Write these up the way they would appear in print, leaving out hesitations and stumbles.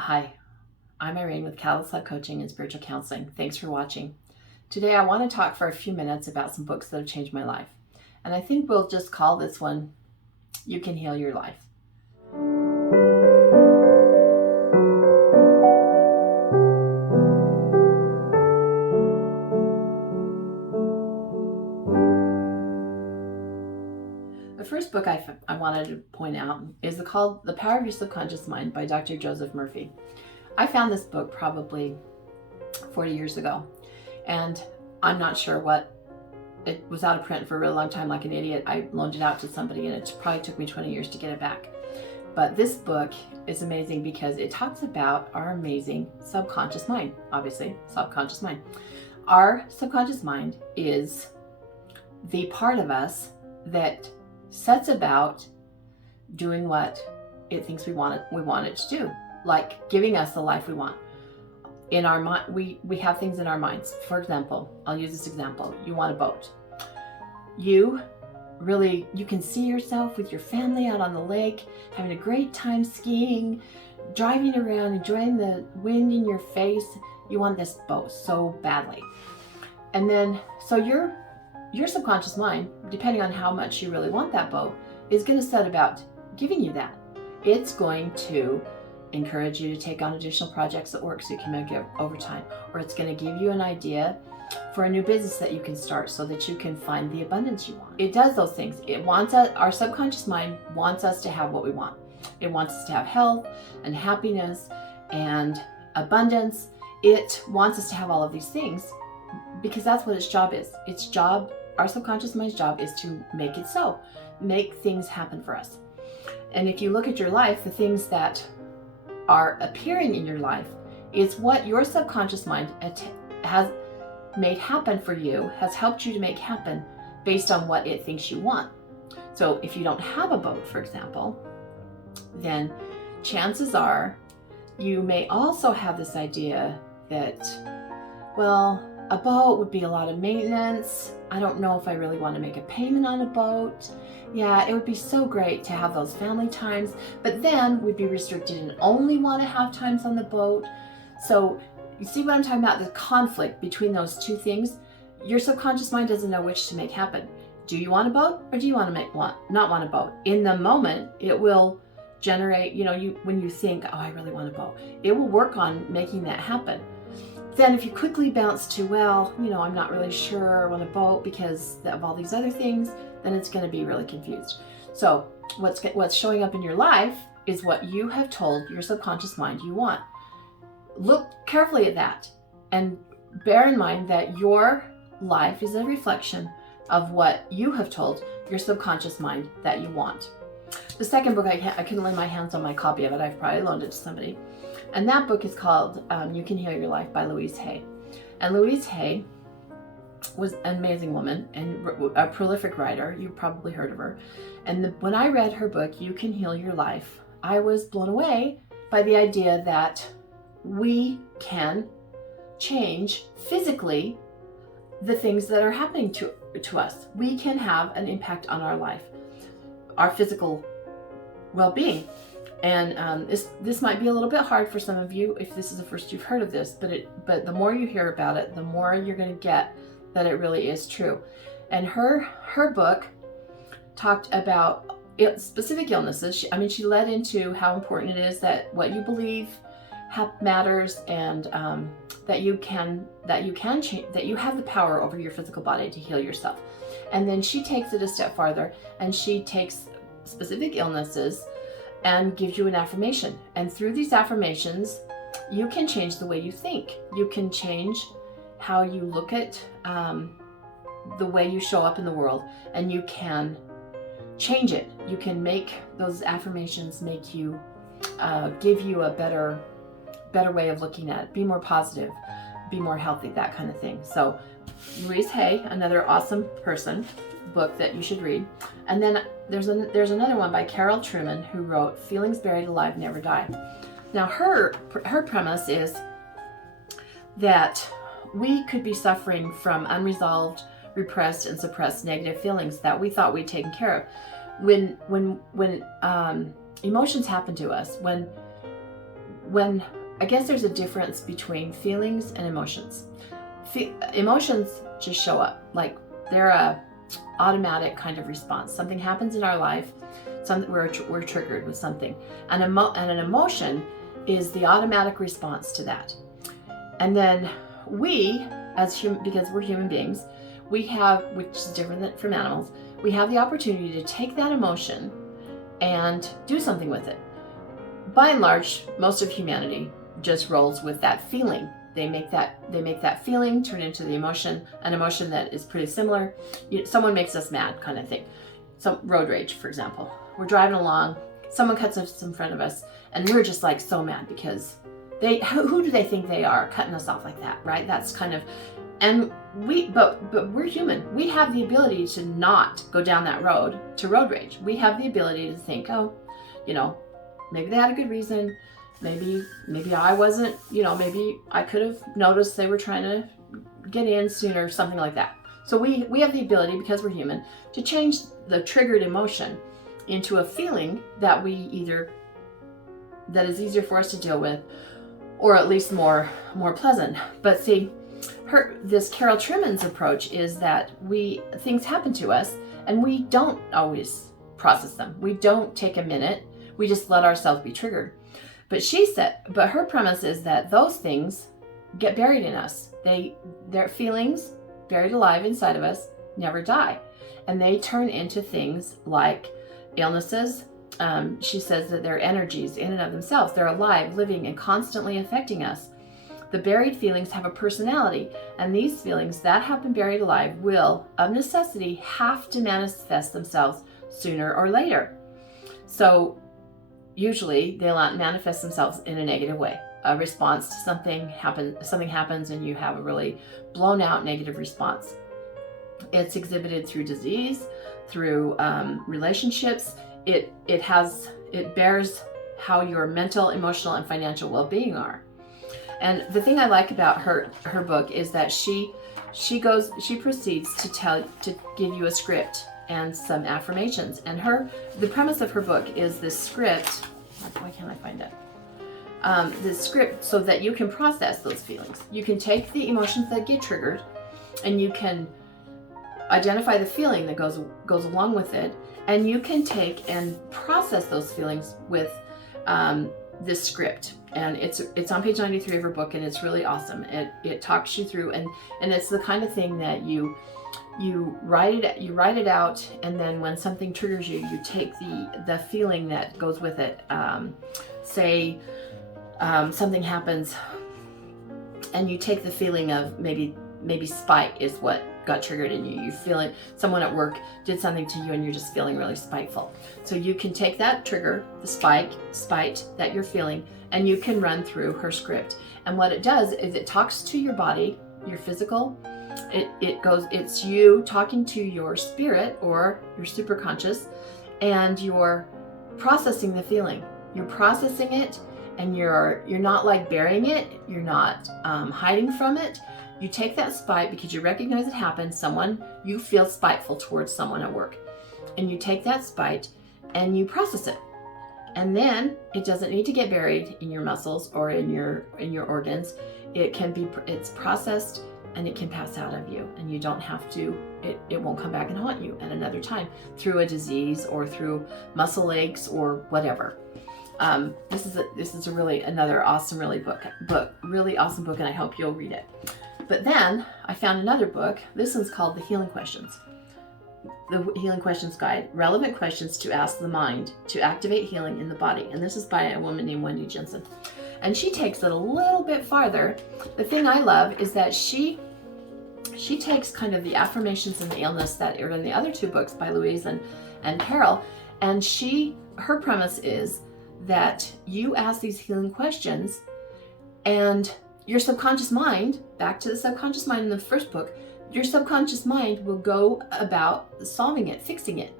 Hi, I'm Irene with Catalyst Lab Coaching and Spiritual Counseling. Thanks for watching. Today I want to talk for a few minutes about some books that have changed my life. And I think we'll just call this one, You Can Heal Your Life. The first book I wanted to point out is called The Power of Your Subconscious Mind by Dr. Joseph Murphy. I found this book probably 40 years ago, and I'm not sure what, it was out of print for a really long time like an idiot. I loaned it out to somebody and it probably took me 20 years to get it back. But this book is amazing because it talks about our amazing subconscious mind, obviously, subconscious mind. Our subconscious mind is the part of us that sets about doing what it thinks we want it to do, like giving us the life we want. In our mind, we have things in our minds. For example, I'll use this example. You want a boat. You can see yourself with your family out on the lake, having a great time skiing, driving around, enjoying the wind in your face. You want this boat so badly. And then, so your subconscious mind, depending on how much you really want that boat, is going to set about giving you that. It's going to encourage you to take on additional projects at work so you can make it overtime, or it's going to give you an idea for a new business that you can start so that you can find the abundance you want. It does those things. It wants us, our subconscious mind wants us to have what we want. It wants us to have health and happiness and abundance. It wants us to have all of these things because that's what its job is. Our subconscious mind's job is to make it so, make things happen for us. And if you look at your life, the things that are appearing in your life is what your subconscious mind has made happen for you, has helped you to make happen based on what it thinks you want. So if you don't have a boat, for example, then chances are you may also have this idea that, well, a boat would be a lot of maintenance. I don't know if I really want to make a payment on a boat. Yeah, it would be so great to have those family times, but then we'd be restricted and only want to have times on the boat. So you see what I'm talking about? The conflict between those two things. Your subconscious mind doesn't know which to make happen. Do you want a boat or do you want to not want a boat? In the moment, it will generate, when you think, oh, I really want a boat, it will work on making that happen. Then if you quickly bounce to, well, I'm not really sure I want a boat because of all these other things, then it's going to be really confused. So what's showing up in your life is what you have told your subconscious mind you want. Look carefully at that and bear in mind that your life is a reflection of what you have told your subconscious mind that you want. The second book, I couldn't lay my hands on my copy of it. I've probably loaned it to somebody. And that book is called You Can Heal Your Life by Louise Hay. And Louise Hay was an amazing woman and a prolific writer. You've probably heard of her. And when I read her book, You Can Heal Your Life, I was blown away by the idea that we can change physically the things that are happening to us. We can have an impact on our life, our physical well-being. And this might be a little bit hard for some of you if this is the first you've heard of this, but the more you hear about it, the more you're going to get that it really is true. And her book talked about specific illnesses. She led into how important it is that what you believe matters, and that you can change, that you have the power over your physical body to heal yourself. And then she takes it a step farther, and she takes specific illnesses and gives you an affirmation. And through these affirmations, you can change the way you think. You can change how you look at the way you show up in the world, and you can change it. You can make those affirmations make you, give you a better way of looking at it. Be more positive, be more healthy, that kind of thing. So Louise Hay, another awesome book that you should read. And then there's another one by Carol Trueman, who wrote Feelings Buried Alive Never Die. Now her premise is that we could be suffering from unresolved, repressed, and suppressed negative feelings that we thought we'd taken care of. When emotions happen to us, when when I guess there's a difference between feelings and emotions. Emotions just show up, like they're a automatic kind of response. Something happens in our life, we're triggered with something, and an emotion is the automatic response to that. And then we, because we're human beings, we have, which is different from animals, we have the opportunity to take that emotion and do something with it. By and large, most of humanity just rolls with that feeling. They make that feeling turn into the emotion, an emotion that is pretty similar. Someone makes us mad, kind of thing. So road rage, for example. We're driving along, someone cuts us in front of us, and we're just like so mad because who do they think they are cutting us off like that, right? That's kind of, and but we're human. We have the ability to not go down that road to road rage. We have the ability to think, oh, maybe they had a good reason. Maybe I wasn't, maybe I could have noticed they were trying to get in sooner, something like that. So we have the ability, because we're human, to change the triggered emotion into a feeling that that is easier for us to deal with, or at least more pleasant. But see, this Carol Trueman's approach is that things happen to us and we don't always process them. We don't take a minute. We just let ourselves be triggered. But her premise is that those things get buried in us. Their feelings buried alive inside of us never die. And they turn into things like illnesses. She says that they're energies in and of themselves. They're alive, living, and constantly affecting us. The buried feelings have a personality, and these feelings that have been buried alive will, of necessity, have to manifest themselves sooner or later. So usually they'll manifest themselves in a negative way. A response to something happens and you have a really blown out negative response. It's exhibited through disease, through relationships. It bears how your mental, emotional, and financial well-being are. And the thing I like about her book is that she proceeds to give you a script and some affirmations. And the premise of her book is this script. Why can't I find it? This script, so that you can process those feelings. You can take the emotions that get triggered, and you can identify the feeling that goes along with it, and you can take and process those feelings with this script. And it's on page 93 of her book, and it's really awesome. It talks you through, and it's the kind of thing that you write it out, and then when something triggers you, you take the feeling that goes with it. Say something happens, and you take the feeling of maybe spite is what got triggered in you. You feel it. Someone at work did something to you, and you're just feeling really spiteful. So you can take that trigger, the spite that you're feeling, and you can run through her script. And what it does is it talks to your body, your physical. It's you talking to your spirit or your superconscious, and you're processing the feeling. You're processing it, and you're not like burying it. You're not hiding from it. You take that spite because you recognize it happened. You feel spiteful towards someone at work, and you take that spite and you process it. And then it doesn't need to get buried in your muscles or in your organs. It's processed, and it can pass out of you, and you don't have to. It won't come back and haunt you at another time through a disease or through muscle aches or whatever. This is another awesome really awesome book, and I hope you'll read it. But then I found another book. This one's called The Healing Questions. The Healing Questions Guide, relevant questions to ask the mind to activate healing in the body. And this is by a woman named Wendy Jensen. And she takes it a little bit farther. The thing I love is that she takes kind of the affirmations and the illness that are in the other two books by Louise and Carol, and her premise is that you ask these healing questions, and your subconscious mind, back to the subconscious mind in the first book, your subconscious mind will go about solving it, fixing it.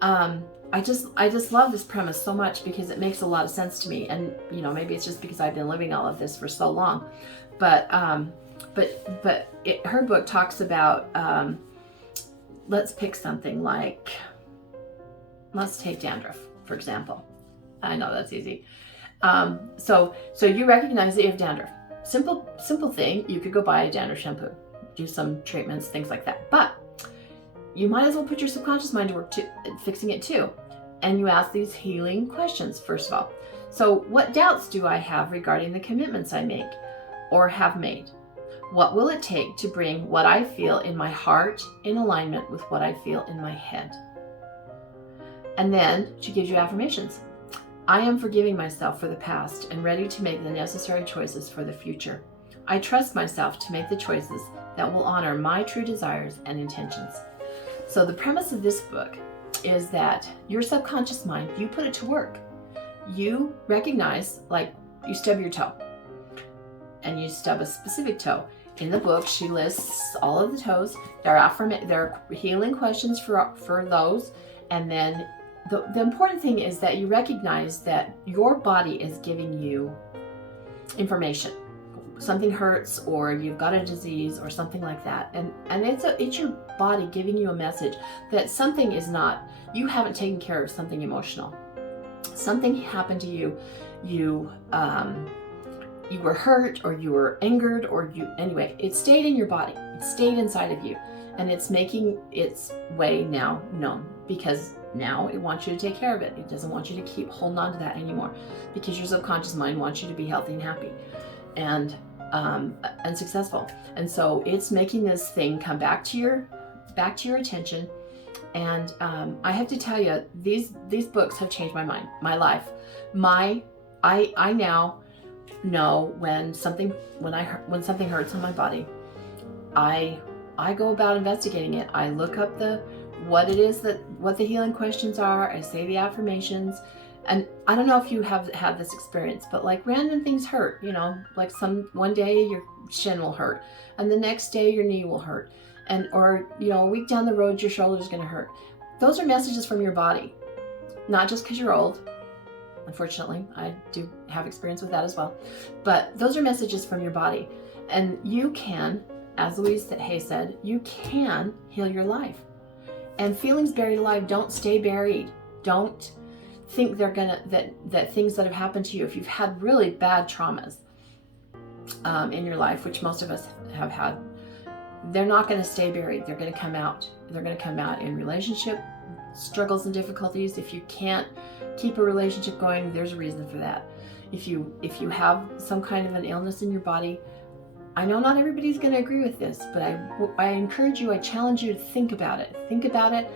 I just love this premise so much because it makes a lot of sense to me. And maybe it's just because I've been living all of this for so long, but her book talks about, let's pick something like, let's take dandruff, for example. I know that's easy. So you recognize that you have dandruff. Simple thing. You could go buy a dandruff shampoo, do some treatments, things like that. But you might as well put your subconscious mind to work fixing it too. And you ask these healing questions, first of all. So what doubts do I have regarding the commitments I make or have made? What will it take to bring what I feel in my heart in alignment with what I feel in my head? And then she gives you affirmations. I am forgiving myself for the past and ready to make the necessary choices for the future. I trust myself to make the choices that will honor my true desires and intentions. So the premise of this book is that your subconscious mind, you put it to work. You recognize, like you stub your toe and you stub a specific toe. In the book, she lists all of the toes. There are healing questions for those. And then the important thing is that you recognize that your body is giving you information. Something hurts, or you've got a disease or something like that. And it's your body giving you a message that something is not, you haven't taken care of something emotional. Something happened to you. You were hurt, or you were angered, or anyway, it stayed in your body. It stayed inside of you, and it's making its way now known, because now it wants you to take care of it. It doesn't want you to keep holding on to that anymore, because your subconscious mind wants you to be healthy and happy and successful. And so it's making this thing come back to your attention. And I have to tell you, these books have changed my mind, my life. I now know when something hurts on my body. I go about investigating it. I look up what the healing questions are. I say the affirmations. And I don't know if you have had this experience, but like random things hurt, like one day your shin will hurt and the next day your knee will hurt. Or a week down the road, your shoulder's going to hurt. Those are messages from your body, not just because you're old. Unfortunately, I do have experience with that as well. But those are messages from your body. And you can, as Louise Hay said, you can heal your life. And feelings buried alive don't stay buried. Don't think that things that have happened to you, if you've had really bad traumas in your life, which most of us have had, they're not going to stay buried. They're going to come out. They're going to come out in relationship struggles and difficulties. If you can't keep a relationship going, there's a reason for that. If you have some kind of an illness in your body, I know not everybody's going to agree with this, but I encourage you, I challenge you to think about it. Think about it.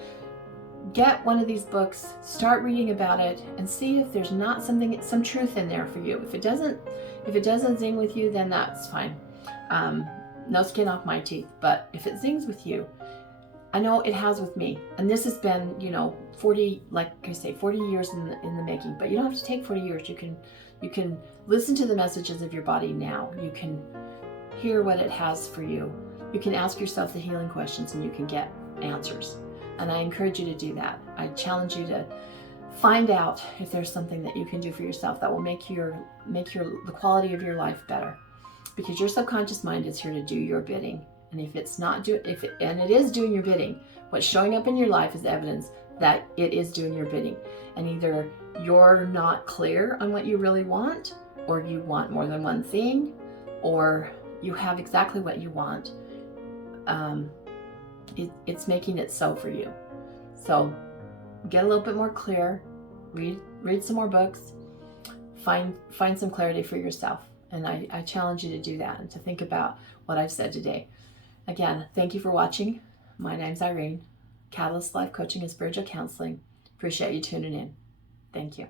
Get one of these books, start reading about it, and see if there's not some truth in there for you. If it doesn't zing with you, then that's fine. No skin off my teeth. But if it zings with you, I know it has with me. And this has been, 40, like I say, 40 years in the making. But you don't have to take 40 years. You can listen to the messages of your body now. You can hear what it has for you. You can ask yourself the healing questions, and you can get answers. And I encourage you to do that. I challenge you to find out if there's something that you can do for yourself that will make the quality of your life better. Because your subconscious mind is here to do your bidding. And if it is doing your bidding, what's showing up in your life is evidence that it is doing your bidding. And either you're not clear on what you really want, or you want more than one thing, or you have exactly what you want. It's making it so for you. So get a little bit more clear, read some more books, find some clarity for yourself. And I challenge you to do that and to think about what I've said today. Again, thank you for watching. My name's Irene, Catalyst Life Coaching and Spiritual Counseling. Appreciate you tuning in. Thank you.